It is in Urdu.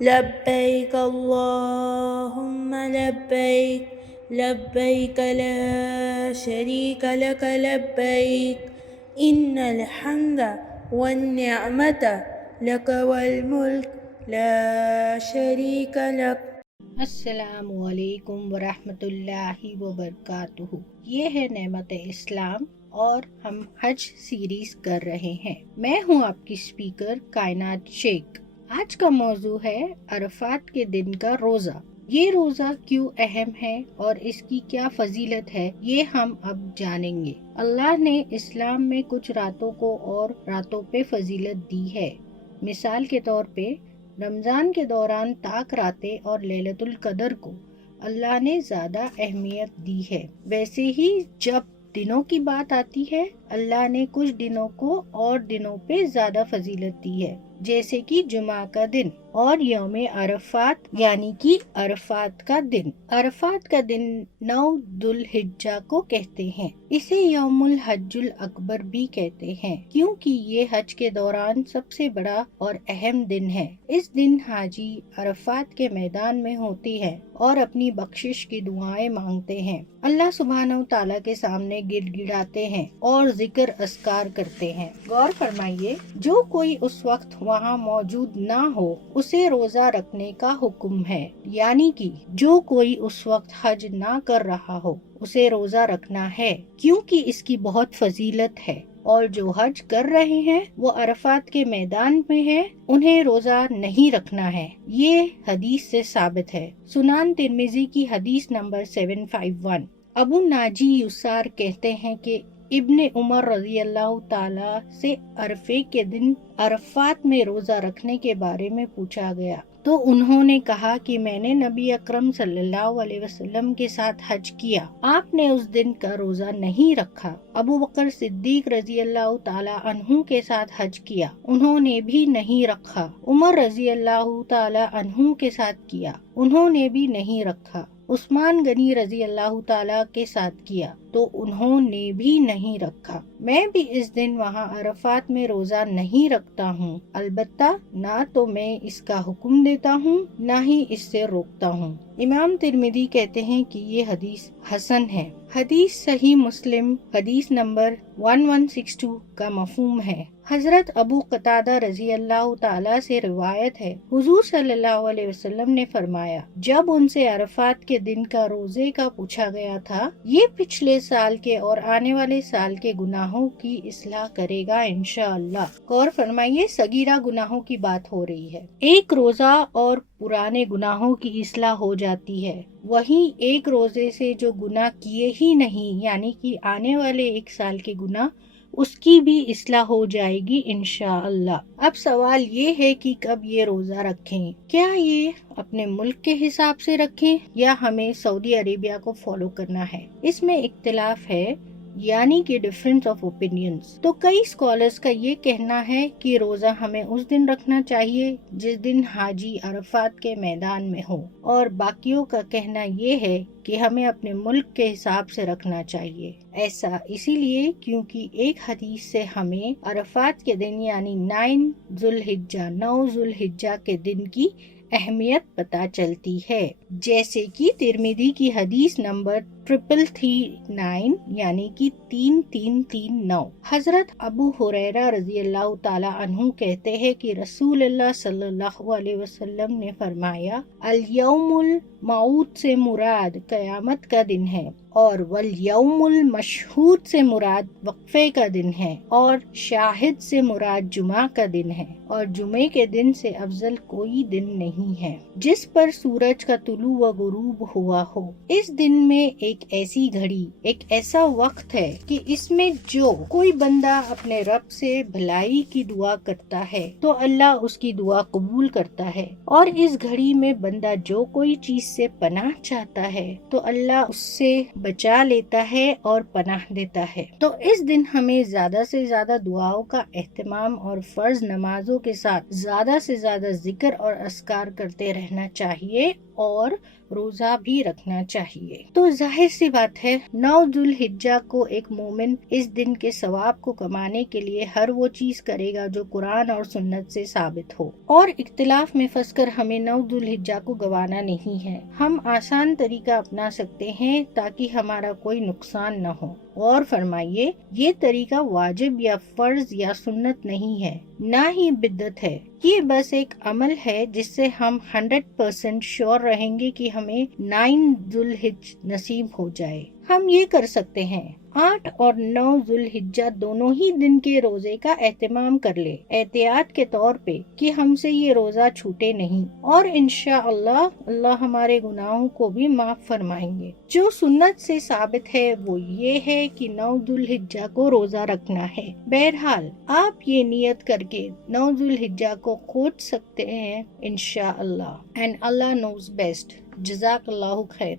لبيك اللهم لبيك لبيك لا شريك لك لبيك إن الحمد والنعمة لك والملك لا شريك لك۔ السلام علیکم ورحمۃ اللہ وبرکاتہ۔ یہ ہے نعمت اسلام اور ہم حج سیریز کر رہے ہیں۔ میں ہوں آپ کی اسپیکر کائنات شیخ۔ آج کا موضوع ہے عرفات کے دن کا روزہ۔ یہ روزہ کیوں اہم ہے اور اس کی کیا فضیلت ہے، یہ ہم اب جانیں گے۔ اللہ نے اسلام میں کچھ راتوں کو اور راتوں پہ فضیلت دی ہے۔ مثال کے طور پہ رمضان کے دوران طاق راتیں اور لیلۃ القدر کو اللہ نے زیادہ اہمیت دی ہے۔ ویسے ہی جب دنوں کی بات آتی ہے، اللہ نے کچھ دنوں کو اور دنوں پہ زیادہ فضیلت دی ہے، جیسے کہ جمعہ کا دن اور یوم عرفات یعنی کہ عرفات کا دن۔ عرفات کا دن 9 ذو الحجہ کو کہتے ہیں۔ اسے یوم الحج الاکبر بھی کہتے ہیں، کیونکہ یہ حج کے دوران سب سے بڑا اور اہم دن ہے۔ اس دن حاجی عرفات کے میدان میں ہوتی ہے اور اپنی بخشش کی دعائیں مانگتے ہیں، اللہ سبحانہ و تعالیٰ کے سامنے گڑ گڑاتے ہیں اور ذکر اذکار کرتے ہیں۔ غور فرمائیے، جو کوئی اس وقت وہاں موجود نہ ہو اسے روزہ رکھنے کا حکم ہے، یعنی کہ جو کوئی اس وقت حج نہ کر رہا ہو اسے روزہ رکھنا ہے، کیونکہ اس کی بہت فضیلت ہے۔ اور جو حج کر رہے ہیں وہ عرفات کے میدان میں ہیں، انہیں روزہ نہیں رکھنا ہے۔ یہ حدیث سے ثابت ہے۔ سنن ترمذی کی حدیث نمبر 751۔ ابو ناجی یسار کہتے ہیں کہ ابن عمر رضی اللہ تعالی سے عرفے کے دن عرفات میں روزہ رکھنے کے بارے میں پوچھا گیا تو انہوں نے کہا کہ میں نے نبی اکرم صلی اللہ علیہ وسلم کے ساتھ حج کیا، آپ نے اس دن کا روزہ نہیں رکھا۔ ابو بکر صدیق رضی اللہ تعالی عنہ کے ساتھ حج کیا، انہوں نے بھی نہیں رکھا۔ عمر رضی اللہ تعالی عنہ کے ساتھ کیا، انہوں نے بھی نہیں رکھا۔ عثمان غنی رضی اللہ تعالیٰ کے ساتھ کیا تو انہوں نے بھی نہیں رکھا۔ میں بھی اس دن وہاں عرفات میں روزہ نہیں رکھتا ہوں، البتہ نہ تو میں اس کا حکم دیتا ہوں نہ ہی اس سے روکتا ہوں۔ امام ترمذی کہتے ہیں کہ یہ حدیث حسن ہے۔ حدیث صحیح مسلم حدیث نمبر 1162 کا مفہوم ہے۔ حضرت ابو قتادہ رضی اللہ تعالیٰ سے روایت ہے، حضور صلی اللہ علیہ وسلم نے فرمایا، جب ان سے عرفات کے دن کا روزے کا پوچھا گیا تھا، یہ پچھلے سال کے اور آنے والے سال کے گناہوں کی اصلاح کرے گا انشاءاللہ۔ غور فرمائیے، صغیرہ گناہوں کی بات ہو رہی ہے۔ ایک روزہ اور پرانے گناہوں کی اصلاح ہو جاتی ہے، وہیں ایک روزے سے جو گناہ کیے ہی نہیں یعنی کہ آنے والے ایک سال کے گناہ، اس کی بھی اصلاح ہو جائے گی انشاءاللہ۔ اب سوال یہ ہے کہ کب یہ روزہ رکھیں؟ کیا یہ اپنے ملک کے حساب سے رکھیں یا ہمیں سعودی عربیہ کو فالو کرنا ہے؟ اس میں اختلاف ہے، یعنی کہ ڈفرینس آف اوپینینز۔ تو کئی اسکالرز کا یہ کہنا ہے کہ روزہ ہمیں اس دن رکھنا چاہیے جس دن حاجی عرفات کے میدان میں ہو، اور باقیوں کا کہنا یہ ہے کہ ہمیں اپنے ملک کے حساب سے رکھنا چاہیے۔ ایسا اسی لیے کیونکہ ایک حدیث سے ہمیں عرفات کے دن یعنی 9 ذو الحجہ کے دن کی اہمیت پتہ چلتی ہے، جیسے کہ ترمذی کی حدیث نمبر 3339 یعنی کہ 3339۔ حضرت ابو ہریرہ رضی اللہ تعالی عنہ کہتے ہیں کہ رسول اللہ صلی اللہ علیہ وسلم نے فرمایا، الیوم الموعود سے مراد قیامت کا دن ہے، اور والیوم المشہود سے مراد وقفے کا دن ہے، اور شاہد سے مراد جمعہ کا دن ہے، اور جمعے کے دن سے افضل کوئی دن نہیں ہے جس پر سورج کا طلوع و غروب ہوا ہو۔ اس دن میں ایک ایسی گھڑی، ایک ایسا وقت ہے کہ اس میں جو کوئی بندہ اپنے رب سے بھلائی کی دعا کرتا ہے تو اللہ اس کی دعا قبول کرتا ہے، اور اس گھڑی میں بندہ جو کوئی چیز سے پناہ چاہتا ہے تو اللہ اس سے بچا لیتا ہے اور پناہ دیتا ہے۔ تو اس دن ہمیں زیادہ سے زیادہ دعاؤں کا اہتمام اور فرض نمازوں کے ساتھ زیادہ سے زیادہ ذکر اور اذکار کرتے رہنا چاہیے، اور روزہ بھی رکھنا چاہیے۔ تو ظاہر سی بات ہے 9 ذوالحجہ کو ایک مومن اس دن کے ثواب کو کمانے کے لیے ہر وہ چیز کرے گا جو قرآن اور سنت سے ثابت ہو، اور اختلاف میں پھنس کر ہمیں 9 ذوالحجہ کو گنوانا نہیں ہے۔ ہم آسان طریقہ اپنا سکتے ہیں تاکہ ہمارا کوئی نقصان نہ ہو۔ غور فرمائیے، یہ طریقہ واجب یا فرض یا سنت نہیں ہے، نہ ہی بدعت ہے، یہ بس ایک عمل ہے جس سے ہم 100% شیور رہیں گے کہ ہمیں 9 ذوالحج نصیب ہو جائے۔ ہم یہ کر سکتے ہیں 8 اور 9 ذوالحجہ دونوں ہی دن کے روزے کا اہتمام کر لے، احتیاط کے طور پہ کہ ہم سے یہ روزہ چھوٹے نہیں، اور انشاءاللہ اللہ ہمارے گناہوں کو بھی معاف فرمائیں گے۔ جو سنت سے ثابت ہے وہ یہ ہے کہ 9 ذوالحجہ کو روزہ رکھنا ہے۔ بہرحال آپ یہ نیت کر کے 9 ذوالحجہ کو کھوج سکتے ہیں انشاءاللہ، and Allah knows best۔ جزاک اللہ خیر۔